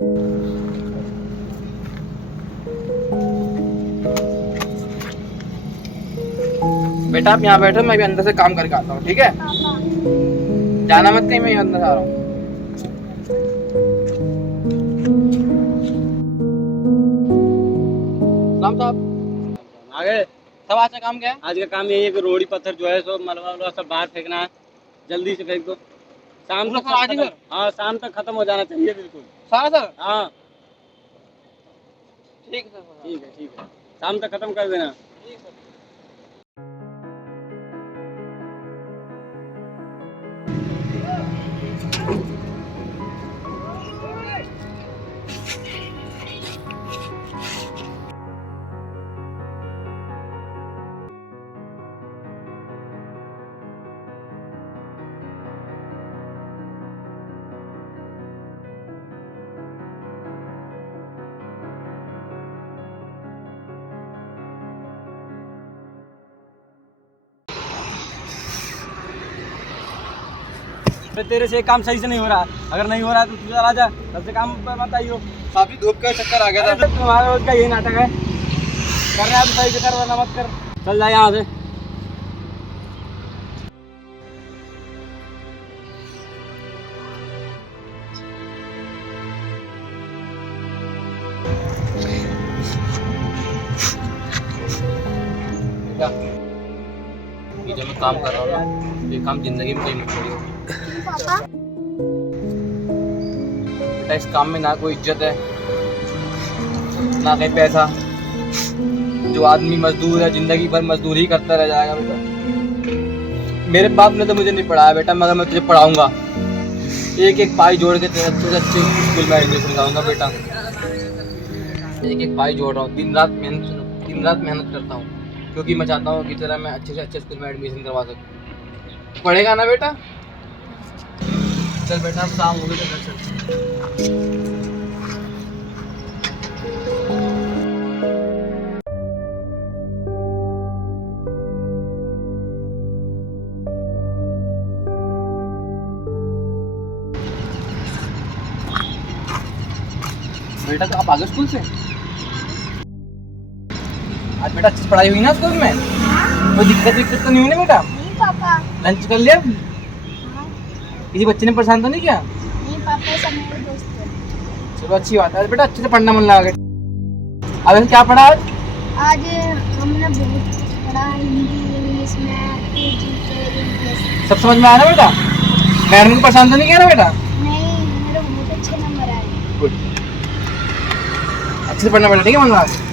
बेटा आप यहाँ बैठो, मैं भी अंदर से काम करके आता हूँ, ठीक है? जाना मत कहीं, मैं अंदर आ रहा हूँ। सलाम साहब। आ गए। सब आज का काम क्या है? आज का काम यही है कि रोड़ी पत्थर जो है सो मलबा वलबा सब बाहर फेंकना है, जल्दी से फेंक दो। शाम तक आज ही खत्म। सर? हाँ, शाम तक खत्म हो जाना चाहिए बिल्कुल। सारा सर? हाँ ठीक है सर। ठीक है, ठीक है, शाम तक खत्म कर देना। ठीक है सर। फिर तेरे से काम सही से नहीं हो रहा, अगर नहीं हो रहा तो तू चला जा, तब से काम पर मत आइयो। काफी धूप का चक्कर आ गया था। तुम्हारा रोज का यही नाटक है, कर रहा है तो सही से कर, वरना मत कर। चल जा यहाँ से। ये जो मैं काम कर रहा हूँ ना, ये काम जिंदगी में कहीं मत करियो बेटा। इस काम में ना कोई इज्जत है, ना कहीं पैसा। जो आदमी मजदूर है, जिंदगी भर मजदूरी करता रह जाएगा बेटा। मेरे बाप ने तो मुझे नहीं पढ़ाया बेटा, मगर मैं तुझे पढ़ाऊंगा। एक एक पाई जोड़ के तेरे अच्छे से अच्छे स्कूल में एडमिशन कराऊंगा बेटा। एक एक पाई जोड़ रहा हूँ, दिन रात मेहनत करता हूँ, क्योंकि मैं चाहता हूँ कि तेरा मैं अच्छे से अच्छे स्कूल में एडमिशन करवा सकूँ। पढ़ेगा ना बेटा? चल बेटा, अब शाम हो गई तो घर चल। बेटा तो आप आ गए स्कूल से? आज बेटा अच्छी पढ़ाई हुई ना स्कूल में? कोई दिक्कत तो नहीं हुई ना बेटा? नहीं पापा। लंच कर लिया? हाँ। किसी बच्चे ने परेशान तो नहीं किया? नहीं पापा, सब मेरे दोस्त हैं। चलो अच्छी बात है बेटा, अच्छे से पढ़ना मन लगा गया। अब ऐसे क्या पढ़ा आज? आज हमने बहुत पढ़ा, हिंदी, इंग्लिश, मैथ, जीके, सब समझ में आया ना बेटा? मैडम को परेशान तो नहीं किया ना बेटा? नहीं, मेरे बहुत अच्छे नंबर आए। गुड, अच्छे से पढ़ना बेटा, ठीक है? मन लगा के।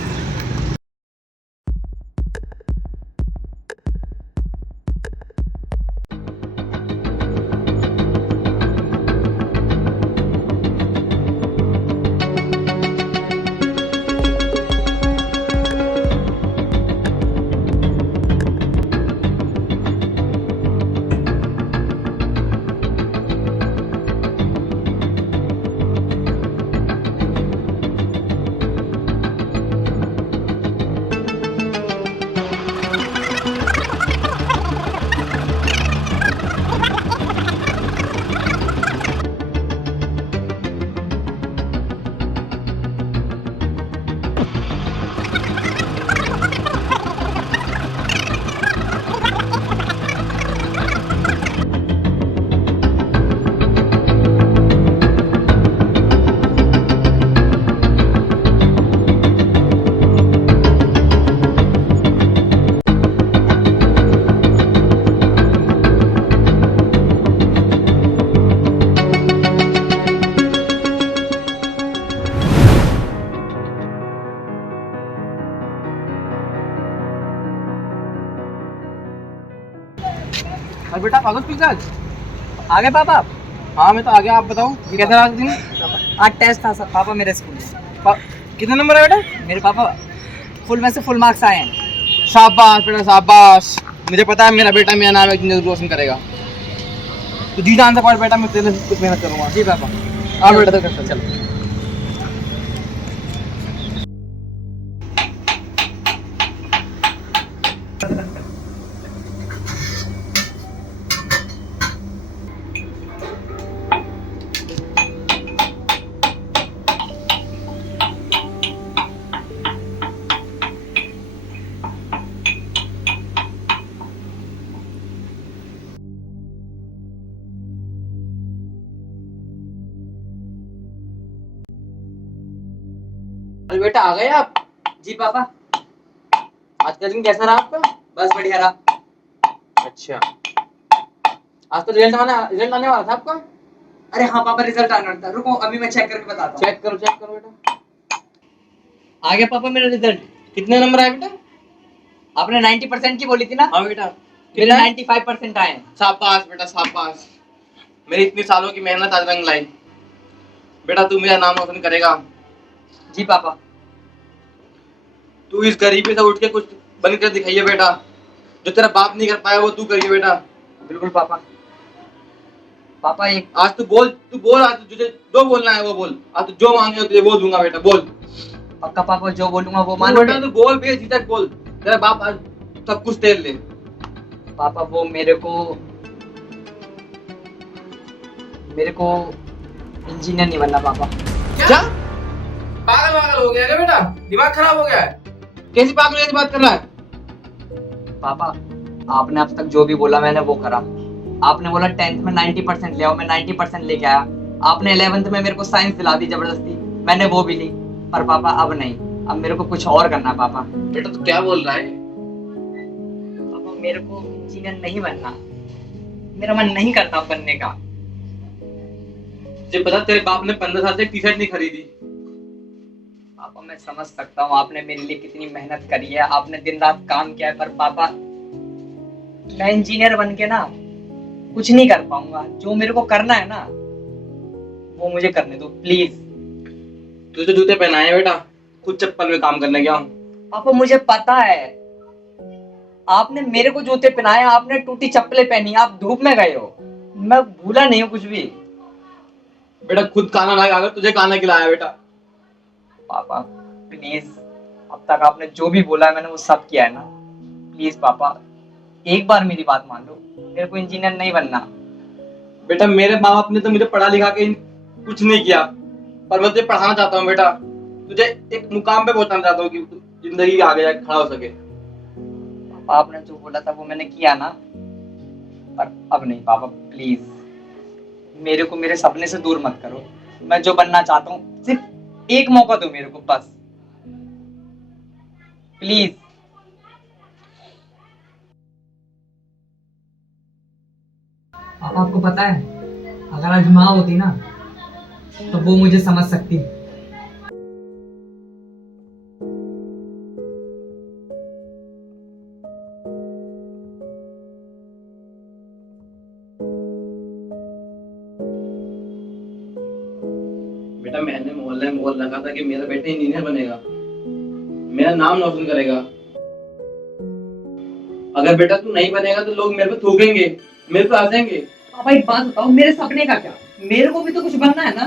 और बेटा आप आ गए स्कूल से आज? आ गए पापा? हाँ मैं तो आ गया, आप बताओ कैसा रहा दिन? आज टेस्ट था सर पापा मेरे स्कूल में। कितने नंबर है बेटा? मेरे पापा फुल में से फुल मार्क्स आए हैं। शाबाश बेटा शाबाश, मुझे पता है मेरा बेटा मेरा नाम एक दिन जरूर रोशन करेगा। तो जी जान से पढ़ बेटा, मैं तेरे लिए कुछ मेहनत करूँगा। जी पापा। हाँ बेटा, तो करता चल। अरे बेटा आ गए आप। जी पापा। आज का दिन कैसा रहा आपका? बस बढ़िया रहा। अच्छा, आज तो रिजल्ट आने वाला था आपका। अरे हाँ पापा, रिजल्ट आना था, रुको अभी मैं चेक करके बताता हूँ। चेक करो बेटा। आ गया पापा मेरा रिजल्ट। कितने नंबर आए बेटा? आपने 90% की बोली थी ना, हाँ बेटा। मेरे 95% आए हैं। शाबाश बेटा शाबाश। मेरी इतनी सालों की मेहनत आज रंग लाई। बेटा तू मेरा नाम रोशन करेगा। जी पापा। तू इस गरीबी से उठ के कुछ बन कर दिखाइए बेटा। जो तेरा बाप नहीं कर पाया वो तू करिए बेटा। बिल्कुल पापा। पापा एक आज तू बोल आज तुझे जो बोलना है वो बोल। आज तू जो मांगे तुझे वो दूंगा बेटा, बोल। पक्का पापा, जो बोलूंगा वो तू मानोगे? बेटा तू बोल बेझिझक बोल। तेरा बाप आज सब कुछ तेल ले। पापा वो मेरे को इंजीनियर नहीं बनना पापा। क्या पागल हो गया क्या बेटा? दिमाग खराब हो गया है? कैसी पागल जैसी बात कर रहा है? पापा आपने अब तक जो भी बोला मैंने वो करा। आपने बोला 10th में 90% ले आओ, मैं 90% लेके आया। आपने 11th में मेरे को साइंस दिला दी जबरदस्ती, मैंने वो भी ली। पर पापा अब नहीं, अब मेरे को कुछ और करना है पापा। बेटा तू क्या बोल रहा है? पापा मेरे को इंजीनियर नहीं बनना, मेरा मन नहीं करता बनने का। तुझे पता तेरे बाप ने 15 साल से टी शर्ट नहीं खरीदी। पापा मैं समझ सकता हूँ आपने मेरे लिए कितनी मेहनत करी है, आपने दिन रात काम किया है, पर पापा मैं इंजीनियर बन के ना कुछ नहीं कर पाऊंगा। जो मेरे को करना है ना वो मुझे करने दो प्लीज। तुझे तो जूते पहनाए बेटा, खुद चप्पल में काम करने गया हूँ। पापा मुझे पता है, आपने मेरे को जूते पहनाए, आपने टूटी चप्पलें पहनी, आप धूप में गए हो, मैं भूला नहीं हूँ कुछ भी। बेटा खुद खाना ला के तुझे खाना खिलाया बेटा। पापा प्लीज, अब तक आपने जो भी बोला है मैंने वो सब किया है ना। प्लीज पापा एक बार मेरी बात मान लो, मेरे को इंजीनियर नहीं बनना। बेटा मेरे माँ बाप ने तो मुझे पढ़ा लिखा के कुछ नहीं किया, पर मैं तुझे पढ़ाना चाहता हूँ बेटा। तुझे एक मुकाम पे पहुंचाना चाहता हूँ कि तू जिंदगी के आगे जाके खड़ा हो सके। पापा आपने जो बोला था वो मैंने किया ना, पर अब नहीं पापा प्लीज, मेरे को मेरे सपने से दूर मत करो। मैं जो बनना चाहता हूँ सिर्फ एक मौका दो मेरे को बस, प्लीज। पापा आपको पता है, अगर आज माँ होती ना तो वो मुझे समझ सकती। बेटा मैंने मोहल्ले में बोल रखा था कि मेरा बेटा इंजीनियर बनेगा, मेरा नाम रोशन करेगा। अगर बेटा तू नहीं बनेगा तो लोग मेरे पे थूकेंगे, मेरे पे हंसेंगे। पापा एक बात बताओ, मेरे सपने का क्या? मेरे को भी तो कुछ बनना है ना।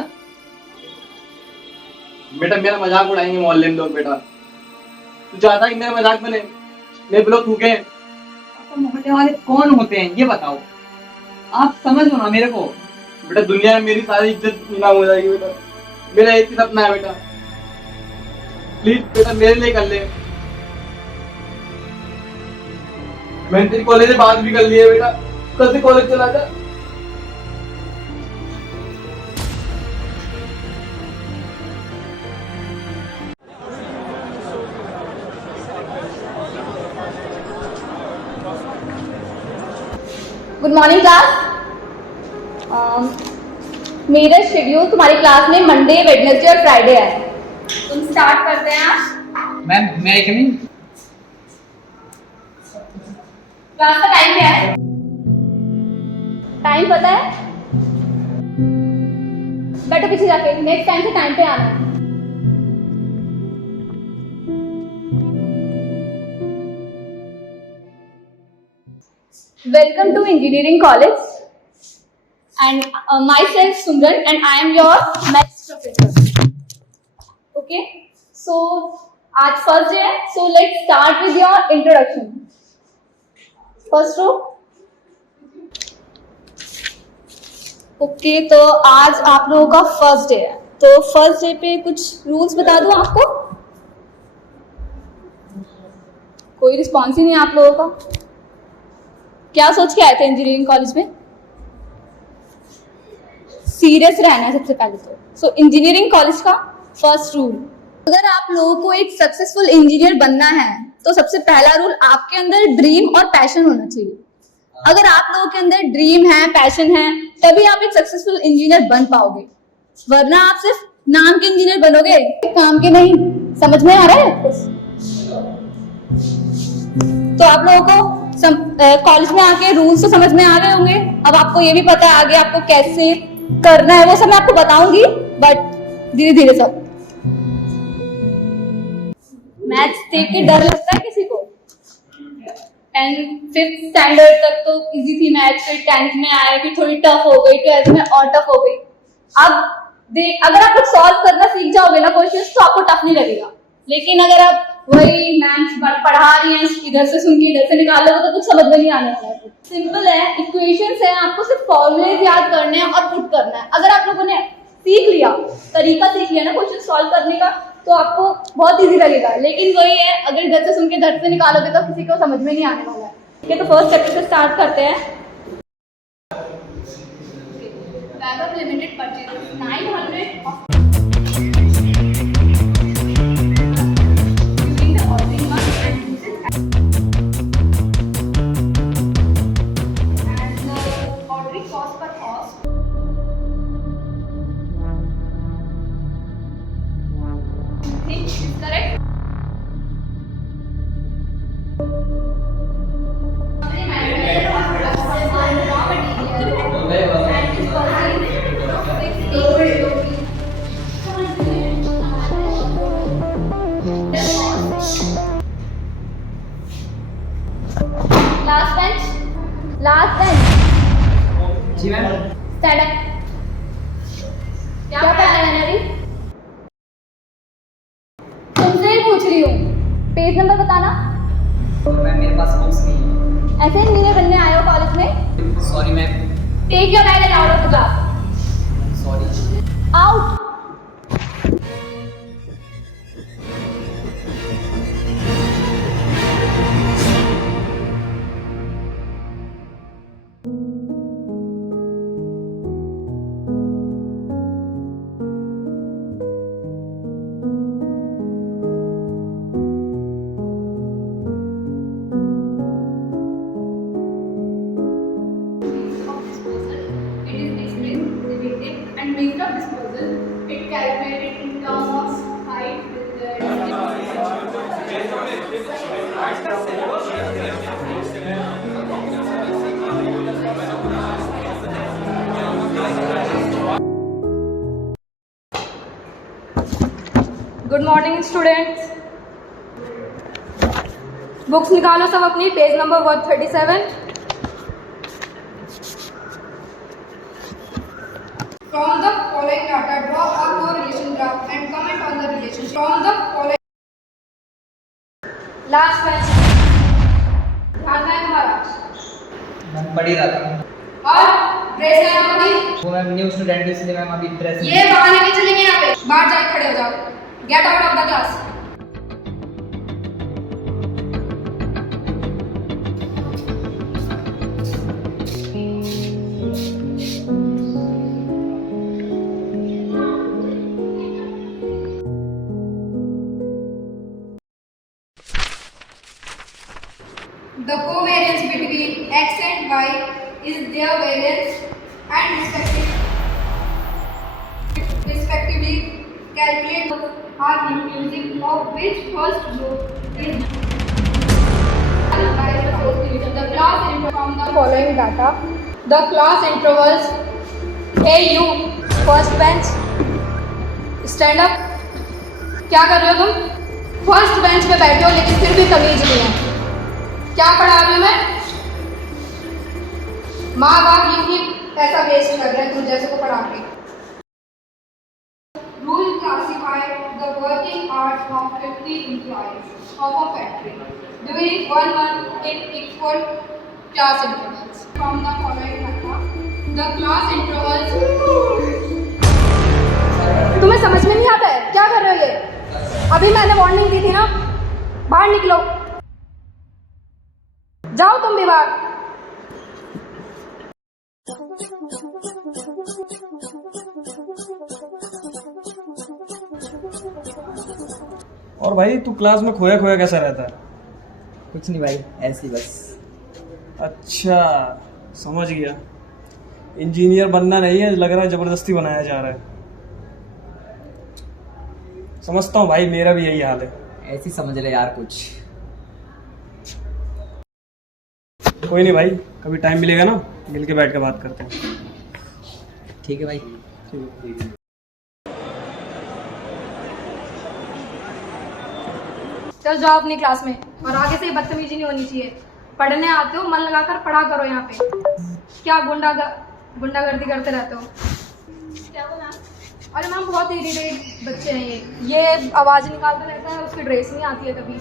बेटा मेरा मजाक उड़ाएंगे मोहल्ले में लोग। बेटा तू चाहता है कि मेरा मजाक बने, मेरे पे लोग थूके? पापा मोहल्ले वाले कौन होते हैं ये बताओ, आप समझो ना मेरे को। बेटा दुनिया में मेरी सारी इज्जत नीलाम हो जाएगी बेटा। मेरा एक ही सपना है बेटा, प्लीज बेटा मेरे लिए कर ले। मैंने तेरी कॉलेज से बात भी कर ली है बेटा, कल से कॉलेज चला जा। Good morning class. मेरा शेड्यूल तुम्हारी क्लास में मंडे, वेडनेसडे और फ्राइडे है। तुम स्टार्ट करते हैं आज। मैम मैं एक मिनट। क्लास का टाइम क्या है? टाइम पता है? बैठो पीछे जाके, नेक्स्ट टाइम से टाइम पे आना है। Welcome to engineering college, and myself Sumran, and I am your maths professor. Okay, so आज first day है, so let's start with your introduction. First row. Okay, तो आज आप लोगों का फर्स्ट डे है, तो फर्स्ट डे पे कुछ रूल्स बता दूं आपको। कोई रिस्पॉन्स ही नहीं है आप लोगों का। क्या सोच के आए थे इंजीनियरिंग कॉलेज में? सीरियस रहना है सबसे पहले तो। सो इंजीनियरिंग कॉलेज का फर्स्ट रूल, अगर आप लोगों को एक सक्सेसफुल इंजीनियर बनना है तो सबसे पहला रूल आपके अंदर ड्रीम और पैशन होना चाहिए। अगर आप लोगों के अंदर ड्रीम है, पैशन है, तभी आप एक सक्सेसफुल इंजीनियर बन पाओगे, वरना आप सिर्फ नाम के इंजीनियर बनोगे, काम के नहीं। समझ में आ रहा है कुछ? तो आप लोगों को कॉलेज में आके रूल्स तो समझ में आ गए होंगे। अब आपको ये भी पता है आगे आपको कैसे करना है, वो सब मैं आपको बताऊंगी, बट धीरे धीरे सब। मैथ्स देख के डर लगता है किसी को? 5th स्टैंडर्ड तक तो इजी थी मैथ्स, फिर 10th में आए, फिर थोड़ी टफ हो गई, 12th में और टफ हो गई। अब अगर आप कुछ सॉल्व करना सीख जाओगे ना क्वेश्चंस, तो आपको टफ नहीं लगेगा। लेकिन अगर आप वही मैथ्स पढ़ा रही हैं, इधर से सुन के इधर से निकाल लोगे तो कुछ समझ में नहीं आने वाला है। सिंपल है, इक्वेशंस है, आपको सिर्फ फॉर्मूलेज याद करने हैं और पुट करना है। अगर आप लोगों ने सीख लिया, तरीका सीख लिया ना क्वेश्चन सॉल्व करने का, तो आपको बहुत इजी लगेगा। लेकिन वही है, अगर इधर से सुन के इधर से निकालोगे तो किसी को समझ में नहीं आने वाला है। ठीक है, तो फर्स्ट चैप्टर से स्टार्ट करते हैं। Web Limited purchases 900 of using the ordering mark and uses and the ordering cost per horse. Think it is correct? Last bench. जी मैम। Stand up. क्या पढ़ा है नरी? तुमसे ही पूछ रही हूँ, पेज नंबर बताना। मैम मेरे पास बुक्स नहीं है। ऐसे इंजीनियर बनने आए हो कॉलेज में? Sorry ma'am. Take your bag and out of the class. Sorry. Out. Means of disposal, it calculated in terms of height with the good morning students. Books निकालो सब अपनी, page number 137। From the following data, draw a correlation graph and comment on the relationship. From the following. Last bench, ध्यान है हमारा। Ma'am पढ़ ही रहा था। और ड्रेस है आपकी? वो मैम न्यू स्टूडेंट है इसलिए मैम अभी ड्रेस। ये बहाने नहीं चलेंगे यहाँ पे। बाहर जाके खड़े हो जाओ। Get out of the class. The covariance between x and y is their variance and respectively calculate are inclusive of which first group is by the fourth division. The class interval from the following data. The class intervals. Hey you, first bench, stand up. क्या कर रहे हो तुम? First bench पे बैठे हो लेकिन फिर भी तमीज नहीं है। क्या पढ़ा रही हूँ मैं? माँ बाप यूं ही पैसा वेस्ट कर रहे हैं तुम जैसे को पढ़ा के। Rule classify the working hours of 50 employees of a factory during 1 month in equal class intervals. From the following data, the class intervals. तुम्हें समझ में नहीं आता है? क्या कर रहे हो ये? अभी मैंने वार्निंग दी थी ना, बाहर निकलो, जाओ तुम भी बाहर। और भाई तू क्लास में खोया खोया कैसा रहता है? कुछ नहीं भाई, ऐसे ही बस। अच्छा, समझ गया। इंजीनियर बनना नहीं है, लग रहा है जबरदस्ती बनाया जा रहा है। समझता हूँ भाई, मेरा भी यही हाल है। ऐसे ही समझ ले यार कुछ। कोई नहीं भाई, कभी टाइम मिलेगा ना, मिल के बैठ के बात करते हैं। ठीक है भाई। चल जाओ अपनी क्लास में, और आगे से बदतमीजी नहीं होनी चाहिए। पढ़ने आते हो, मन लगाकर पढ़ा करो। यहाँ पे क्या गुंडागर्दी करते रहते हो? क्या हुआ मैम? अरे मैम, बहुत इरिटेट बच्चे हैं ये आवाज़ निकालता रहता है, उसकी ड्रेस नहीं आती है कभी।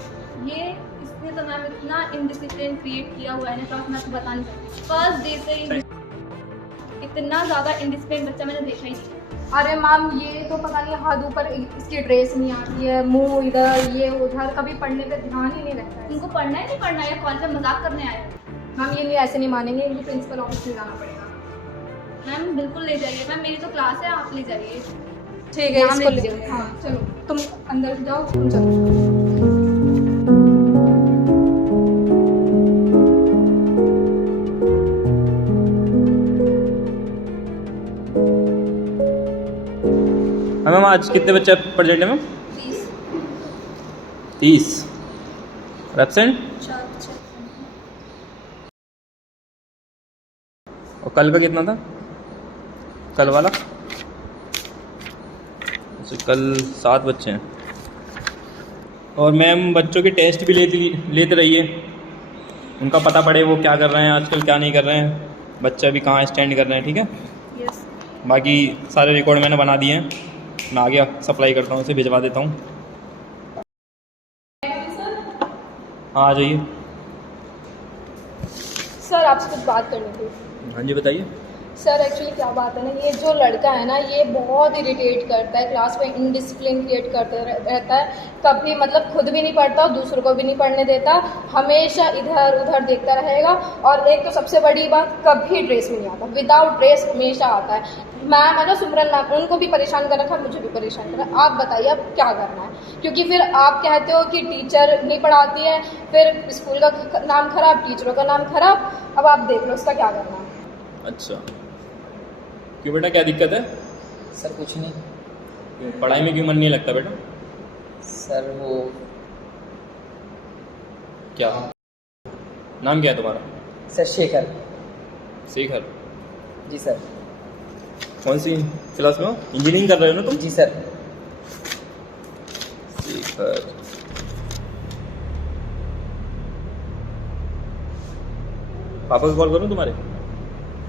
ये इसने तो मैम इतना इनडिसिप्लिन क्रिएट किया हुआ है ना, तो मैं आपको बता नहीं सकती। फर्स्ट डे से इतना ज़्यादा इनडिसिप्लिन बच्चा मैंने देखा ही नहीं। अरे मैम, ये तो पता नहीं हाथ ऊपर, इसकी ड्रेस नहीं आती है, मुंह इधर ये उधर, कभी पढ़ने पे ध्यान ही नहीं रहता है। उनको पढ़ना है नहीं पढ़ना है, या कॉलेज में मजाक करने आए? मैम ये नहीं, ऐसे नहीं मानेंगे, इनको प्रिंसिपल ऑफिस में जाना पड़ेगा। मैम बिल्कुल ले जाइए मैम, मेरी तो क्लास है, आप ले जाइए। ठीक है, नाम इसको लिख ले दीजिए। हाँ चलो, तुम अंदर जाओ, तुम चलो। मैम आज कितने बच्चे प्रेजेंट है मैम? 30। और एब्सेंट? और कल का कितना था? कल वाला? अच्छा, कल 7 बच्चे हैं। और मैम बच्चों के टेस्ट भी लेते रहिए, उनका पता पड़े वो क्या कर रहे हैं आजकल, क्या नहीं कर रहे हैं, बच्चे अभी कहाँ स्टैंड कर रहे हैं। ठीक है? यस। बाकी सारे रिकॉर्ड मैंने बना दिए हैं, मैं आगे सप्लाई करता हूँ, उसे भिजवा देता हूँ। हाँ आ जाइए। सर आपसे कुछ बात करनी थी। हाँ जी बताइए। सर एक्चुअली क्या बात है ना, ये जो लड़का है ना, ये बहुत इरिटेट करता है, क्लास में इनडिसिप्लिन क्रिएट करते रहता है। कभी मतलब खुद भी नहीं पढ़ता और दूसरों को भी नहीं पढ़ने देता, हमेशा इधर उधर देखता रहेगा। और एक तो सबसे बड़ी बात, कभी ड्रेस में नहीं आता, विदाउट ड्रेस हमेशा आता है। मैम है ना सुमरन मैम, उनको भी परेशान कर रखा, मुझे भी परेशान कर रखा। आप बताइए अब क्या करना है, क्योंकि फिर आप कहते हो कि टीचर नहीं पढ़ाती है, फिर स्कूल का नाम खराब, टीचरों का नाम खराब। अब आप देख लो उसका क्या करना है। अच्छा क्यों बेटा, क्या दिक्कत है? सर कुछ नहीं। पढ़ाई में क्यों मन नहीं लगता बेटा? सर वो क्या नाम क्या है तुम्हारा? सर शेखर। शेखर? जी सर। कौन सी क्लास में हो? इंजीनियरिंग कर रहे हो ना तुम? जी सर। शेखर, पापा को कॉल करूँ तुम्हारे?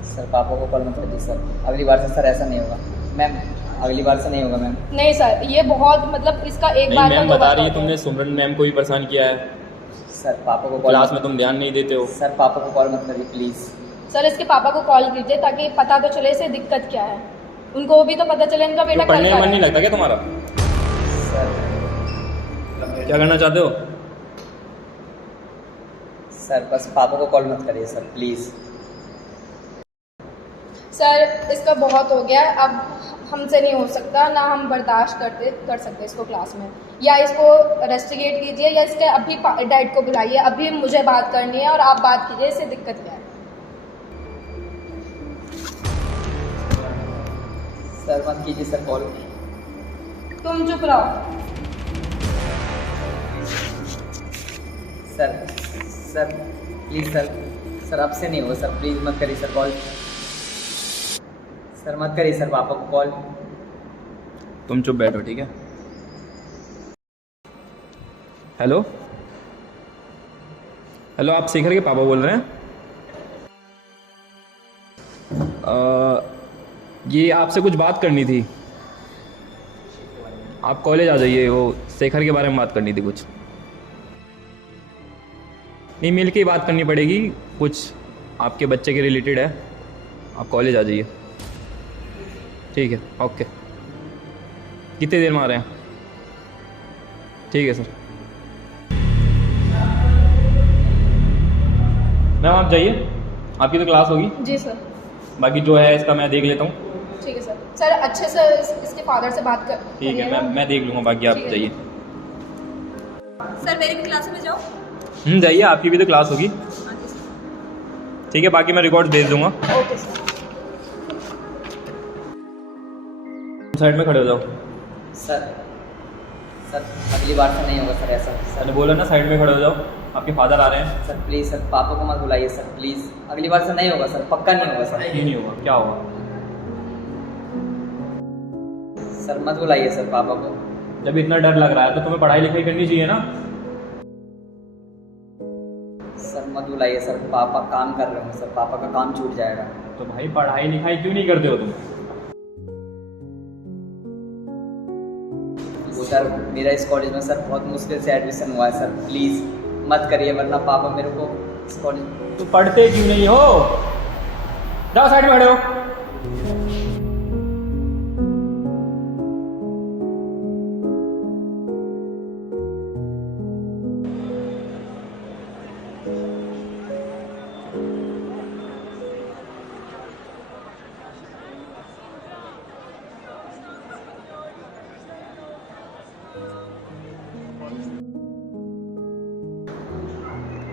सर पापा को कॉल मत कीजिए सर, अगली बार से सर ऐसा नहीं होगा मैम, अगली बार से नहीं होगा मैम। नहीं सर, ये बहुत मतलब इसका एक नहीं बार मैम का बता रही है तुमने सुमरन मैम को भी परेशान किया है, सर पापा को कॉल, क्लास में तुम ध्यान नहीं देते हो। सर पापा को कॉल मत करिए प्लीज़। सर इसके पापा को कॉल कीजिए ताकि पता तो चले इसे दिक्कत क्या है, उनको भी तो पता चले इनका बेटा क्यों, पढ़ने कल में मन का नहीं है। लगता क्या तुम्हारा? सर क्या करना चाहते हो? सर बस पापा को कॉल मत करिए सर प्लीज़। सर इसका बहुत हो गया है, अब हमसे नहीं हो सकता ना, हम बर्दाश्त कर सकते इसको क्लास में। या इसको रेस्टिगेट कीजिए, या इसके अभी डैड को बुलाइए, अभी मुझे बात करनी है और आप बात कीजिए, इससे दिक्कत क्या है। सर मत कीजिए सर कॉल। तुम चुप रहो। Sir sir please sir, sir आपसे नहीं होगा सर, प्लीज़ मत करिए सर कॉल। सर मत करिए सर पापा को कॉल। तुम चुप बैठो ठीक है। हेलो हेलो, आप शेखर के पापा बोल रहे हैं? ये आपसे कुछ बात करनी थी, आप कॉलेज आ जाइए, वो शेखर के बारे में बात करनी थी कुछ। नहीं मिल के ही बात करनी पड़ेगी, कुछ आपके बच्चे के रिलेटेड है, आप कॉलेज आ जाइए। ठीक है ओके। कितनी देर में आ रहे हैं? ठीक है सर। मैम आप जाइए, आपकी तो क्लास होगी, जी सर। बाकी जो है इसका मैं देख लेता हूँ। ठीक है सर। सर अच्छे से इसके फादर से बात कर। ठीक है मैं देख लूँगा, बाकी आप ठीक है। जाइए। सर मेरी भी क्लास में जाओ। जाइए, आपकी भी तो क्लास होगी। ठीक है, बाकी मैं रिकॉर्ड भेज दूंगा। Okay sir. साइड में खड़े हो जाओ। सर सर अगली बार से नहीं होगा सर ऐसा। मैंने बोला ना साइड में खड़े हो जाओ, आपके फादर आ रहे हैं। सर प्लीज़ सर, पापा को मत बुलाइए सर, प्लीज़ अगली बार से नहीं होगा सर, पक्का नहीं होगा सर। ये नहीं होगा, क्या होगा? सर मत बुलाइए सर पापा को। जब इतना डर लग रहा है तो तुम्हें पढ़ाई लिखाई करनी चाहिए ना। सर मत बुलाइए सर, पापा काम कर रहे हो सर, पापा का काम छूट जाएगा। तो भाई पढ़ाई लिखाई क्यों नहीं करते हो तुम? सर मेरा इस कॉलेज में सर बहुत मुश्किल से एडमिशन हुआ है सर, प्लीज़ मत करिए वरना पापा मेरे को इस कॉलेज। तो पढ़ते क्यों नहीं हो? जाओ साइड में खड़े हो।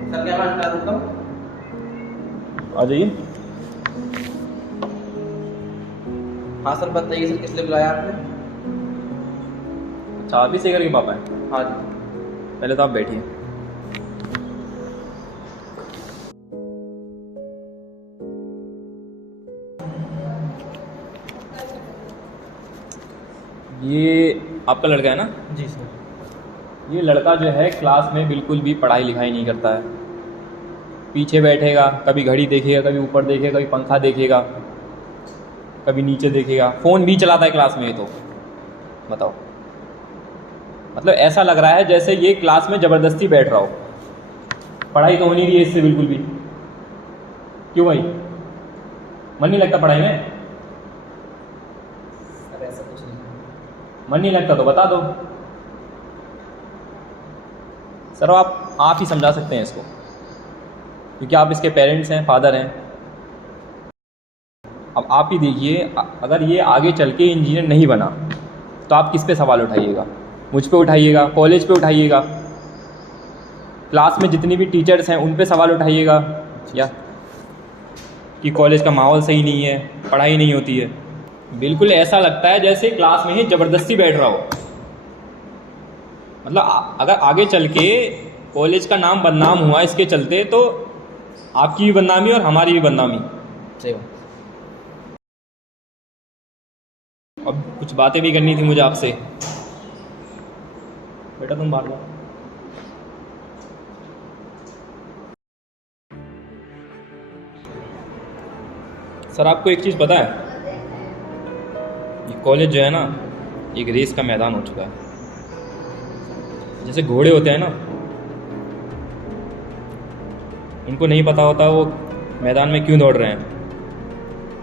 सर क्या मैं अंदर रुकता हूँ? आ जाइए। हाँ सर बताइए सर, किस लिए बुलाया आपने? अच्छा, आप ही शेखर के पापा हैं? हाँ जी। पहले तो आप बैठिए। ये आपका लड़का है ना? जी सर। ये लड़का जो है क्लास में बिल्कुल भी पढ़ाई लिखाई नहीं करता है। पीछे बैठेगा, कभी घड़ी देखेगा, कभी ऊपर देखेगा, कभी पंखा देखेगा, कभी नीचे देखेगा, फ़ोन भी चलाता है क्लास में। तो बताओ, मतलब ऐसा लग रहा है जैसे ये क्लास में ज़बरदस्ती बैठ रहा हो। पढ़ाई तो हो नहीं रही है इससे बिल्कुल भी। क्यों भाई, मन नहीं लगता पढ़ाई में? सर ऐसा कुछ नहीं। मन नहीं लगता तो बता दो सर। आप ही समझा सकते हैं इसको, क्योंकि आप इसके पेरेंट्स हैं, फादर हैं। अब आप ही देखिए, अगर ये आगे चल के इंजीनियर नहीं बना तो आप किस पे सवाल उठाइएगा? मुझ पे उठाइएगा, कॉलेज पे उठाइएगा, क्लास में जितनी भी टीचर्स हैं उन पे सवाल उठाइएगा, या कि कॉलेज का माहौल सही नहीं है, पढ़ाई नहीं होती है। बिल्कुल ऐसा लगता है जैसे क्लास में ही ज़बरदस्ती बैठ रहा हो। मतलब अगर आगे चल के कॉलेज का नाम बदनाम हुआ इसके चलते, तो आपकी भी बदनामी और हमारी भी बदनामी। सही। अब कुछ बातें भी करनी थी मुझे आपसे। बेटा तुम बाहर जाओ। सर आपको एक चीज़ पता है, ये कॉलेज जो है ना, एक रेस का मैदान हो चुका है। जैसे घोड़े होते हैं ना, उनको नहीं पता होता वो मैदान में क्यों दौड़ रहे हैं,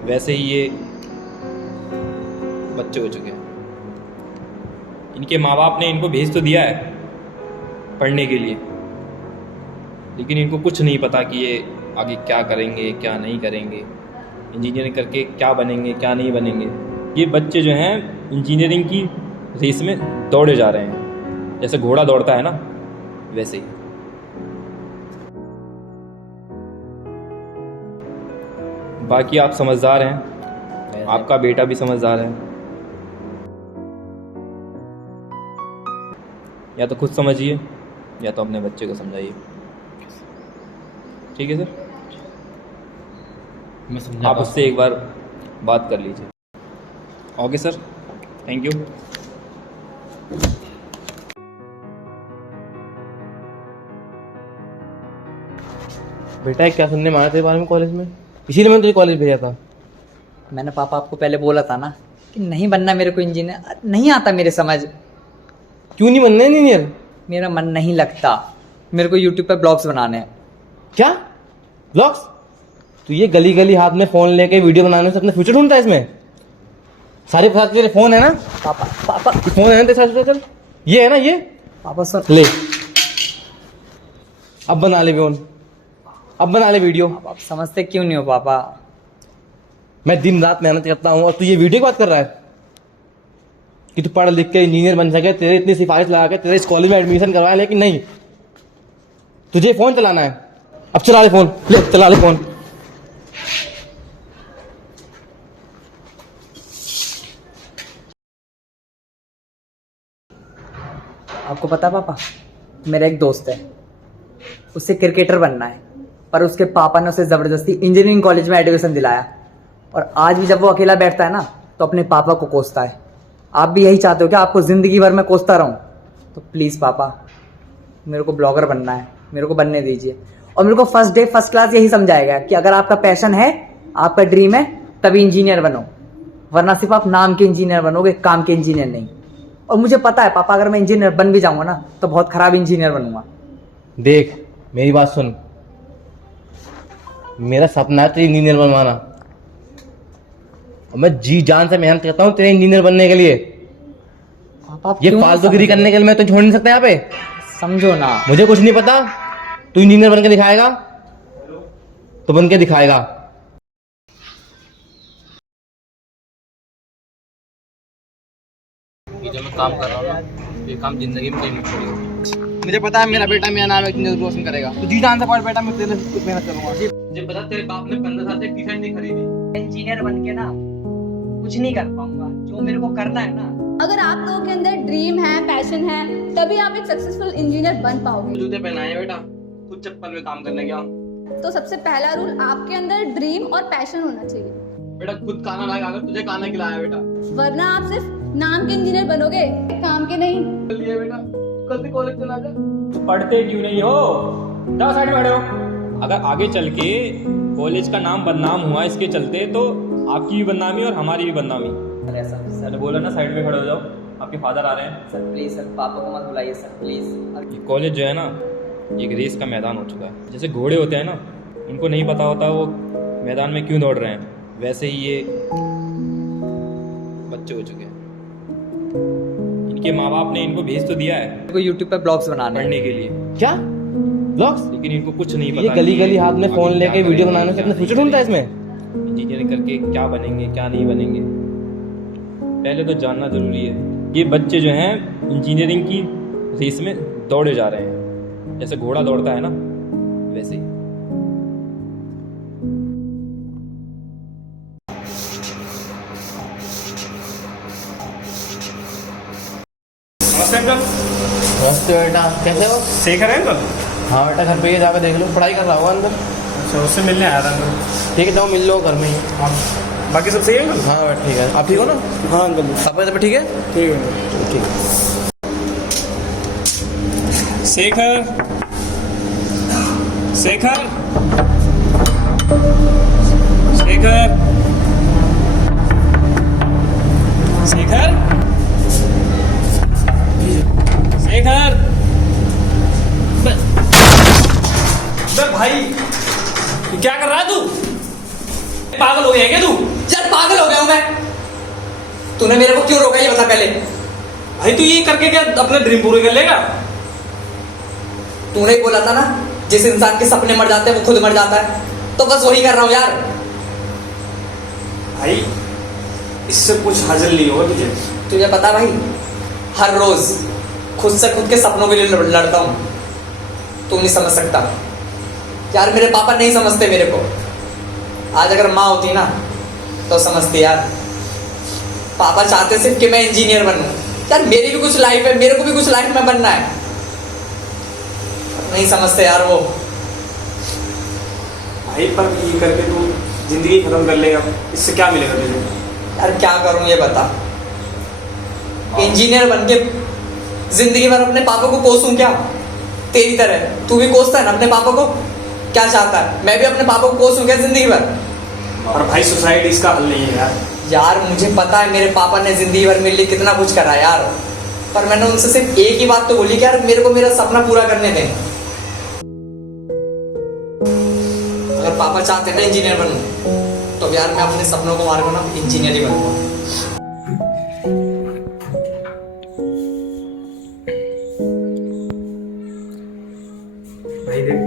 वैसे ही ये बच्चे हो चुके हैं। इनके माँ बाप ने इनको भेज तो दिया है पढ़ने के लिए, लेकिन इनको कुछ नहीं पता कि ये आगे क्या करेंगे, क्या नहीं करेंगे, इंजीनियरिंग करके क्या बनेंगे, क्या नहीं बनेंगे। ये बच्चे जो हैं इंजीनियरिंग की रेस में दौड़े जा रहे हैं, जैसे घोड़ा दौड़ता है ना, वैसे ही। बाकी आप समझदार हैं, आपका बेटा भी समझदार है। या तो खुद समझिए या तो अपने बच्चे को समझाइए। ठीक है सर, मैं समझा। आप उससे एक बार बात कर लीजिए। Okay sir, thank you. बेटा क्या सुनने में आया तेरे बारे में कॉलेज में? इसीलिए मैंने तुझे कॉलेज भेजा था। मैंने पापा आपको पहले बोला था ना कि नहीं बनना मेरे को इंजीनियर, नहीं आता मेरे समझ। क्यों नहीं बनना इंजीनियर? मेरा मन नहीं लगता, मेरे को यूट्यूब पे ब्लॉग्स बनाने हैं। क्या ब्लॉग्स? तू ये गली गली हाथ में फोन लेके वीडियो बनाने से अपना फ्यूचर ढूंढता है इसमें? सारे साथ तेरे फोन है ना? पापा पापा फोन है ना तेरे साथ? चल ये है ना, ये पापा सुन। ले, अब बना ले फोन, अब बना ले वीडियो। आप समझते क्यों नहीं हो पापा? मैं दिन रात मेहनत करता हूँ और तू ये वीडियो की बात कर रहा है? कि तू पढ़ लिख के इंजीनियर बन सके, तेरे इतनी सिफारिश लगा के तेरे इस कॉलेज में एडमिशन करवाया, लेकिन नहीं, तुझे फोन चलाना है। अब चला ले फोन, ले चला ले फोन। आपको पता पापा, मेरा एक दोस्त है, उसे क्रिकेटर बनना है, पर उसके पापा ने उसे जबरदस्ती इंजीनियरिंग कॉलेज में एडमिशन दिलाया, और आज भी जब वो अकेला बैठता है ना तो अपने पापा को कोसता है। आप भी यही चाहते हो क्या, आपको जिंदगी भर मैं कोसता रहूं? तो प्लीज पापा, मेरे को ब्लॉगर बनना है, मेरे को बनने दीजिए। और मेरे को फर्स्ट डे फर्स्ट क्लास यही समझाएगा कि अगर आपका पैशन है, आपका ड्रीम है, तभी इंजीनियर बनो, वरना सिर्फ आप नाम के इंजीनियर बनोगे, काम के इंजीनियर नहीं। और मुझे पता है पापा, अगर मैं इंजीनियर बन भी जाऊंगा ना तो बहुत खराब इंजीनियर बनूंगा। देख मेरी बात सुन, मेरा सपना है तेरे इंजीनियर बनवाना, और मैं जी जान से मेहनत करता हूँ तेरे इंजीनियर बनने के लिए। पापा ये फालतूगिरी करने के लिए मैं तो छोड़ नहीं सकता यहाँ पे। समझो ना। मुझे कुछ नहीं पता, तू इंजीनियर बन के दिखाएगा तो बन के दिखाएगा। जब मैं काम कर रहा हूँ ना, ये काम जिंदगी में कहीं नहीं छोड़ेगा। मुझे पता है मेरा बेटा मेरा नाम इतनी रोशन करेगा, तो जी जान से पढ़ बेटा, मैं तेरे लिए कुछ मेहनत करूंगा। मुझे पता तेरे बाप ने 15 साल से टी शर्ट नहीं खरीदी। इंजीनियर बन के ना कुछ नहीं कर पाऊंगा, जो मेरे को करना है ना। अगर आप लोगों के अंदर ड्रीम है, पैशन है, तभी आप एक सक्सेसफुल इंजीनियर बन पाओगे। जूते पहनाए हैं बेटा, खुद चप्पल में काम करने गया हूँ। तो सबसे पहला रूल, आपके अंदर ड्रीम और पैशन होना चाहिए, बेटा खुद खाना लाया, अगर तुझे खाना खिलाया बेटा। वरना आप सिर्फ नाम के इंजीनियर बनोगे, काम के नहीं। लिए बेटा, कल से कॉलेज चला जा। पढ़ते क्यों नहीं हो? जाओ साइड में बैठो। अगर आगे चल के कॉलेज का नाम बदनाम हुआ इसके चलते, तो आपकी भी बदनामी और हमारी भी बदनामी। सर ऐसा मैंने बोला ना साइड में खड़े हो जाओ, आपके फादर आ रहे हैं। सर प्लीज सर, पापा को मत बुलाइए सर प्लीज। ये कॉलेज जो है ना, एक रेस का मैदान हो चुका है। जैसे घोड़े होते हैं ना, उनको नहीं पता होता वो मैदान में क्यों दौड़ रहे हैं, वैसे ही ये बच्चे हो चुके हैं। इनके माँ बाप ने इनको भेज तो दिया है मेरे को यूट्यूब पे ब्लॉग्स बनाने हैं। पढ़ने के लिए, क्या ब्लॉग्स? लेकिन इनको कुछ नहीं ये पता। गली गली हाथ में आगे फोन क्या लेके वीडियो करेंगे, बनाने से क्या अपना नहीं फ्यूचर ढूंढता है करेंगे, इसमें। इंजीनियरिंग करके क्या बनेंगे क्या नहीं बनेंगे, पहले तो जानना जरूरी है। ये बच्चे जो हैं इंजीनियरिंग की रेस में दौड़े जा रहे हैं, जैसे घोड़ा दौड़ता है ना, वैसे ही। नमस्ते अंकल। नमस्ते बेटा, कैसे हो? शेखर है अंकल? हाँ बेटा, घर पे ही जाकर देख लो, पढ़ाई कर रहा हूँ अंदर। अच्छा, उससे मिलने आया था अंकल। ठीक है, जाओ मिल लो घर में ही। हाँ, बाकी सब सही है अंकल? हाँ बेटा ठीक है, आप ठीक हो ना? हाँ अंकल पापा सब ठीक है? ठीक है। ठीक है। शेखर, शेखर, शेखर, शेखर, शेखर। बे भाई, ये क्या कर रहा है तू? पागल हो गया है क्या तू? यार पागल हो गया हूं मैं। तूने मेरे को क्यों रोका ये बता पहले। भाई तू ये करके क्या अपने ड्रीम पूरे कर लेगा? तूने ही बोला था ना, जिस इंसान के सपने मर जाते हैं वो खुद मर जाता है, तो बस वही कर रहा हूँ यार। भाई इससे कुछ हासिल नहीं होगा तुझे। तुझे पता भाई, हर रोज खुद से खुद के सपनों के लिए लड़ता हूँ। तू नहीं समझ सकता यार, मेरे पापा नहीं समझते मेरे को। आज अगर माँ होती ना तो समझती यार। पापा चाहते सिर्फ कि मैं इंजीनियर बनूं। यार मेरी भी कुछ लाइफ है, मेरे को भी कुछ लाइफ में बनना है। नहीं समझते यार वो। भाई पर ये करके तू जिंदगी खत्म कर लेगा, इससे क्या मिलेगा तुझे? यार क्या करूं ये बता। इंजीनियर बन के जिंदगी भर अपने पापा को कोसूं क्या? तेरी तरह तू भी कोसता है ना अपने पापा को। क्या चाहता है, मैं भी अपने पापा को कोसूं क्या जिंदगी भर? और भाई सुसाइड इसका हल नहीं है यार। यार मुझे पता है मेरे पापा ने जिंदगी भर मेरे लिए कितना कुछ करा यार, पर मैंने उनसे सिर्फ एक ही बात तो बोली कि यार मेरे को मेरा सपना पूरा करने दें। अगर पापा चाहते ना इंजीनियर बनूं, तो यार मैं अपने सपनों को मार कर ना इंजीनियर ही बनूंगा। भाई देख,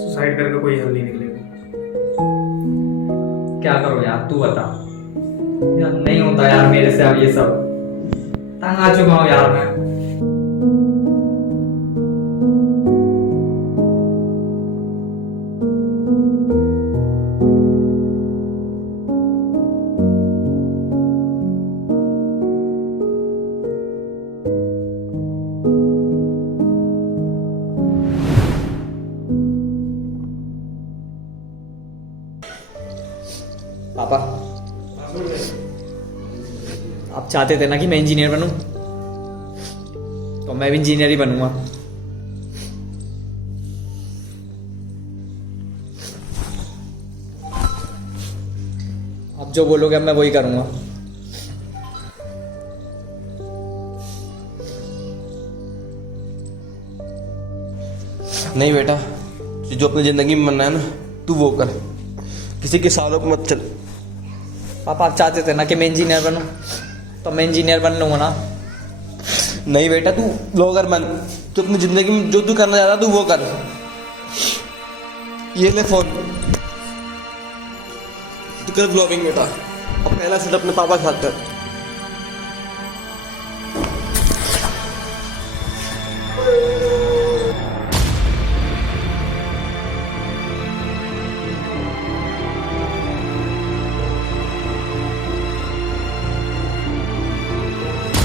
सुसाइड करके कोई हल नहीं निकलेगा। क्या करो यार तू बता। यार नहीं होता यार मेरे से अब ये सब। तंग आ चुका हूँ यार मैं। पापा, आप चाहते थे ना कि मैं इंजीनियर बनूं, तो मैं भी इंजीनियर ही बनूंगा। आप जो बोलोगे अब मैं वही करूंगा। नहीं बेटा, जो अपनी जिंदगी में बनना है ना तू वो कर, किसी के सवालों पे मत चल। पापा, आप चाहते थे ना कि मैं इंजीनियर बनूं, तो मैं इंजीनियर बन लूंगा ना। नहीं बेटा, तू ब्लॉगर बन, तू अपनी जिंदगी में जो तू करना चाहता तू वो कर। ये ले फोन, तू कर ब्लॉगिंग बेटा। अब पहला शूट अपने पापा के साथ कर।